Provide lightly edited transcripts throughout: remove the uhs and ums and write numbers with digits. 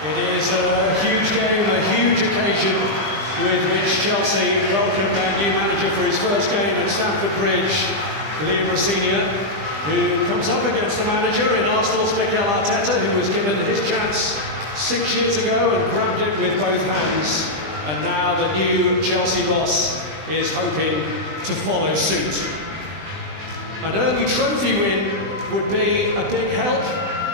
It is a huge game, a huge occasion with which Chelsea welcomed their new manager for his first game at Stamford Bridge, liye, who comes up against the manager in Arsenal's Arteta, who was given his chance 6 years ago and grabbed it with both hands. And now the new Chelsea boss is hoping to follow suit. An early trophy win would be a big help.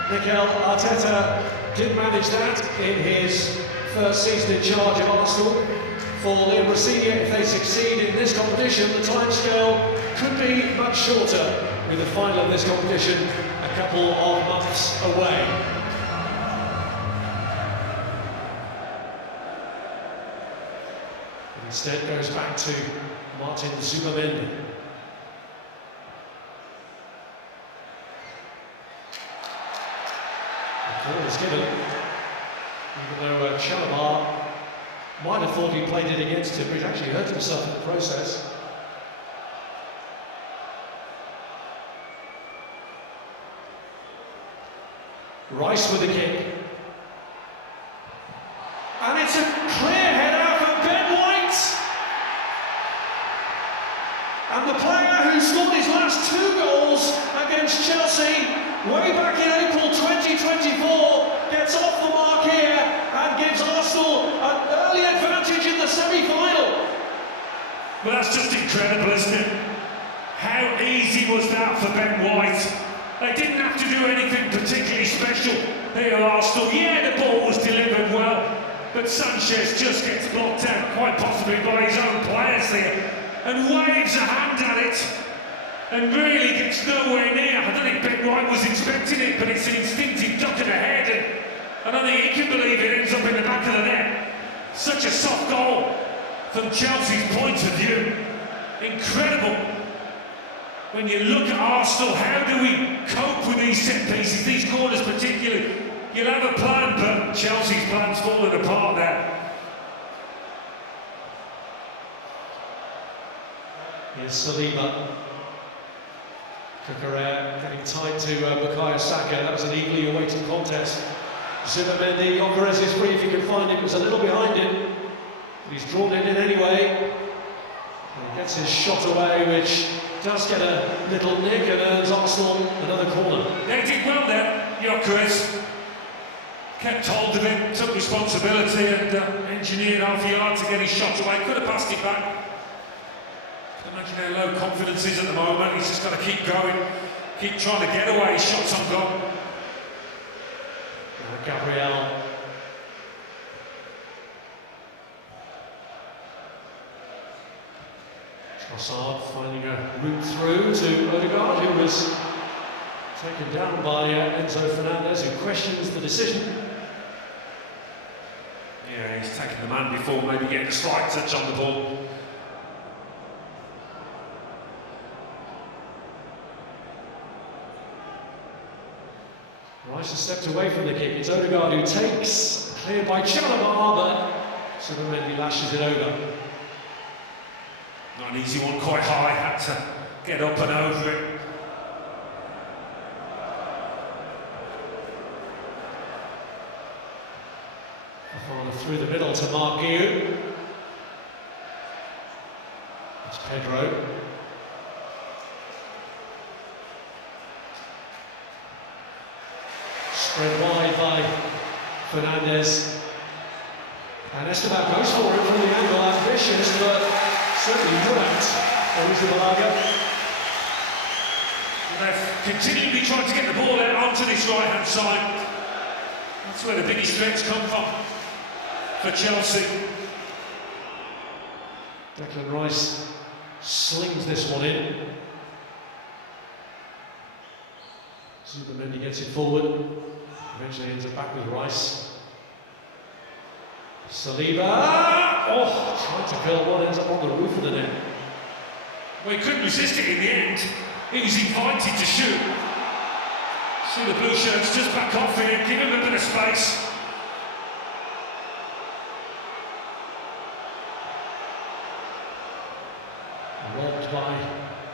Arteta did manage that in his first season in charge of Arsenal. For liye, if they succeed in this competition, the timescale could be much shorter, with the final of this competition a couple of months away. Instead goes back to Martin Zubimendi. The ball is given, even though carabao might have thought he played it against him, but he's actually hurt himself in the process. Rice with the kick. And it's a clear header from Ben White. And the player who scored his last 2 goals against Chelsea way back in April 2024 gets off the mark here and gives Arsenal an early advantage in the semi-final. Well, that's just incredible, isn't it? How easy was that for Ben White? They didn't have to do anything particularly special here at Arsenal. Yeah, the ball was delivered well, but Sanchez just gets blocked out, quite possibly by his own players here, and waves a hand at it, and really gets nowhere near. I don't think Ben White was expecting it, but it's an instinctive duck in the head, and I don't think he can believe it ends up in the back of the net. Such a soft goal from Chelsea's point of view. Incredible. When you look at Arsenal, how do we cope with these set pieces, these corners particularly? You'll have a plan, but Chelsea's plan's falling apart there. Here's Saliba. Agar getting tight to Bukayo Saka. That was an eagerly awaited contest. Zubimendi, Agar is free if he can find it, was a little behind him. But he's drawn it in anyway. And he gets his shot away, which does get a little nick and earns Arsenal another corner. They did well there, Gyökeres. Kept hold of it, took responsibility and engineered half a yard to get his shot away. Could have passed it back. Imagine how low confidence is at the moment. He's just got to keep going, keep trying to get away his shots on goal. Gabriel. Pasand finding a route through to Agar, who was taken down by Enzo Fernandez, who questions the decision. Yeah, he's taken the man before maybe getting a slight touch on the ball. Rice has stepped away from the kick. It's Odegaard who takes, cleared by carabao, but Zubimendi lashes it over. Not an easy one, quite high, had to get up and over it. Fafana through the middle to Mark Guiu. It's Pedro. Spread wide by Fernandez. And Esteban goes for it from the angle, ambitious, but certainly wouldn't. They've continually tried to get the ball out onto this right-hand side. That's where the biggest threats come from for Chelsea. Declan Rice slings this one in. Zubimendi gets it forward. Eventually ends up back with Rice. Saliba! Oh, trying to curl one, ends up on the roof of the net. Well, he couldn't resist it in the end. He was invited to shoot. See the blue shirts just back off here, give him a bit of space. Robbed by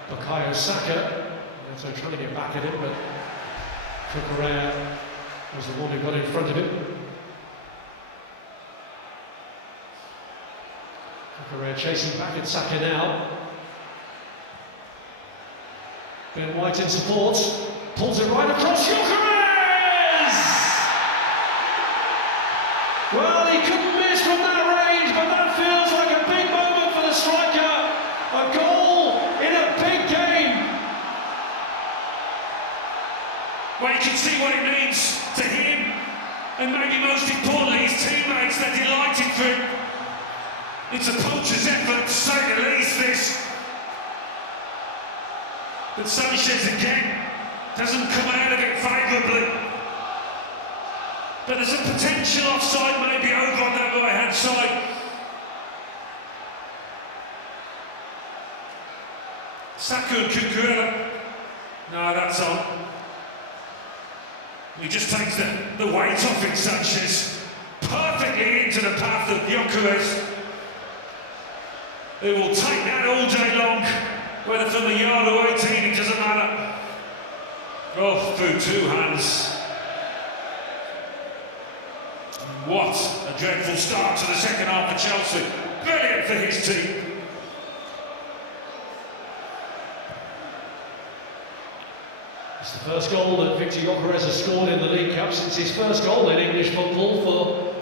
Bukayo Saka. So trying to get back at him, but Agar was the one who got in front of him. Career chasing back at Saka now. Ben White in support, pulls it right across Gyökeres! Well, he couldn't miss from that range, but that feels like a big moment for the striker. A goal in a big game. Well, you can see what it means to him, and maybe most importantly, his teammates. They're delighted for him. It's a poacher's effort, to say the least, this. But Sanchez again doesn't come out of it favourably. But there's a potential offside maybe over on that right-hand side. Saka and Cucurella. No, that's on. He just takes the weight off it, Sanchez. Perfectly into the path of Gyökeres. Who will take that all day long. Whether from a yard or 18, it doesn't matter. Oh, through two hands. What a dreadful start to the second half for Chelsea. Brilliant for his team. It's the first goal that Victor Gyökeres has scored in the League Cup since his first goal in English football for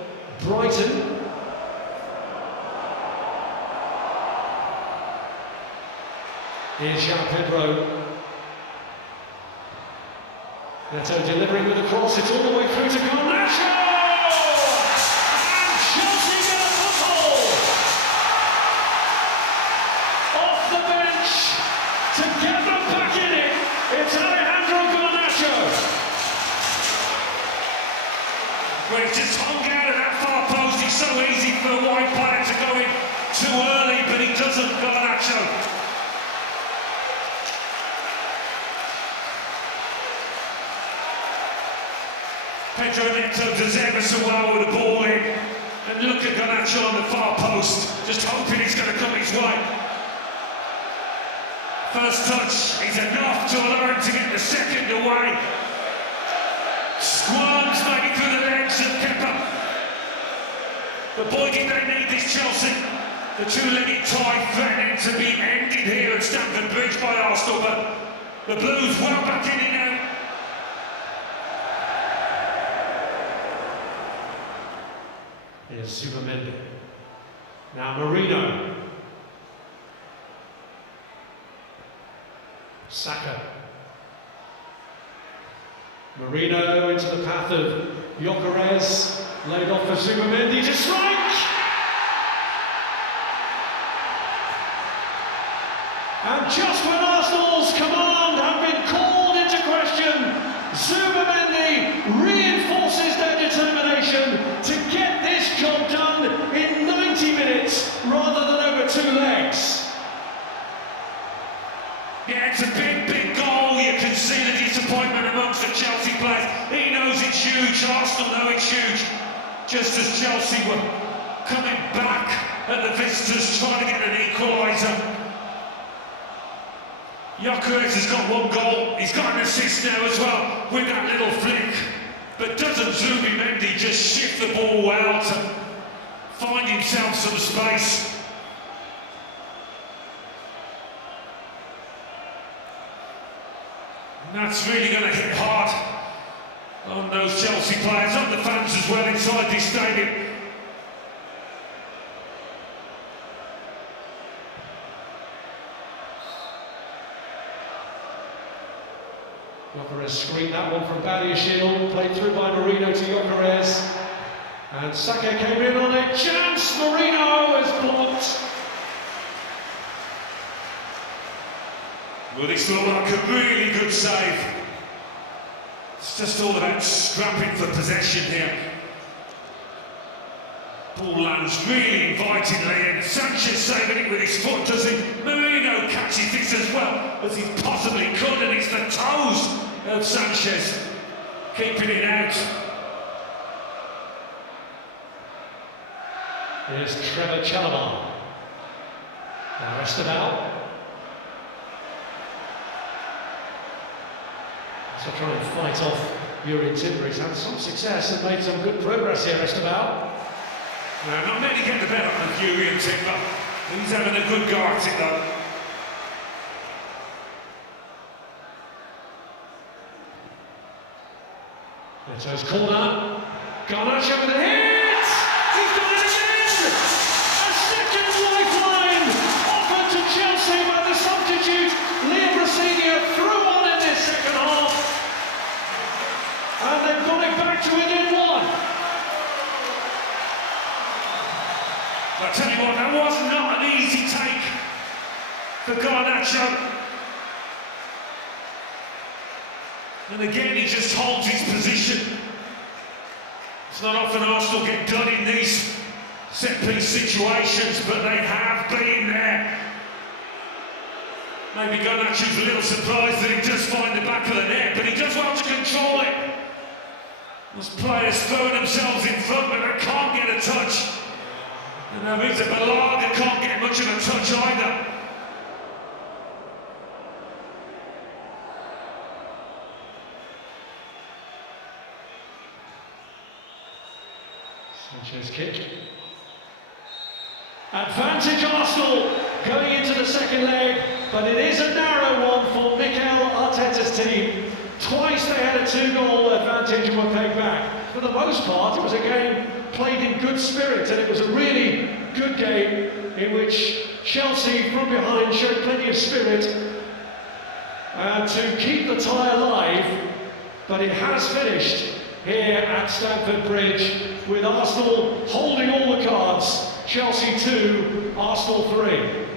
Brighton. Here's João Pedro. Neto delivering with a cross, it's all the way through to Garnacho! And Chelsea get a foothold! Off the bench, to get them back in it, it's Alejandro Garnacho! Well, he's just hung out at that far post. It's so easy for a wide player to go in too early, but he doesn't, Garnacho. Pedro Neto does ever so well with the ball in, and look at Garnacho on the far post, just hoping he's going to come his way. First touch is enough to allow him to get the second away. Squirms maybe through the legs of Kepa. But boy, did they need this Chelsea. The two-legged tie threatening to be ended here at Stamford Bridge by Arsenal, but the Blues well back in it now. Here's Zubimendi. Now Marino. Saka. Marino into the path of Gyökeres. Laid off for Zubimendi to strike! And just when Arsenal's command had been called into question, Zubimendi reinforces their determination to get this job done in 90 minutes rather than over 2 legs. Yeah, it's a big goal. You can see the disappointment amongst the Chelsea players. He knows it's huge, Arsenal know it's huge. Just as Chelsea were coming back at the visitors trying to get an equaliser. Gyökeres has got 1 goal, he's got an assist now as well with that little flick. But doesn't Zubimendi just shift the ball well to find himself some space? And that's really going to hit hard on those Chelsea players, on the fans as well inside this stadium. Gyökeres screened that one from Badiashile, played through by Marino to Gyökeres. And Saka came in on a chance, Marino is blocked. Well, this looked like a really good save. It's just all about scrapping for possession here. Ball lands really invitingly, and Sanchez saving it with his foot, does he? Marino catches this as well as he possibly could, and it's the toes of Sanchez keeping it out. Here's Trevor Chalobah. Now Estevao. So trying to fight off Yuri Timber. He's had some success and made some good progress here, Estevao. Now, not many get the better of Yuri and Timber. He's having a good go at it though. Neto's corner. Garnacho with a hit! He's done it again! A second lifeline offered to Chelsea by the substitute liye threw on in this second half. And they've got it back to within one. I tell you what, that was not an easy take for Garnacho. And again, he just holds his position. It's not often Arsenal get done in these set-piece situations, but they have been there. Maybe Garnacho's a little surprised that he does find the back of the net, but he does well to control it. Those players throwing themselves in front, but they can't get a touch. And now here's a Ballard that can't get much of a touch either. Sanchez kick. Advantage Arsenal going into the second leg, but it is a narrow one for Mikel Arteta's team. Twice they had a 2-goal advantage and were paid back. For the most part, it was a game played in good spirit, and it was a really good game in which Chelsea from behind showed plenty of spirit to keep the tie alive, but it has finished here at Stamford Bridge with Arsenal holding all the cards. Chelsea 2, Arsenal 3.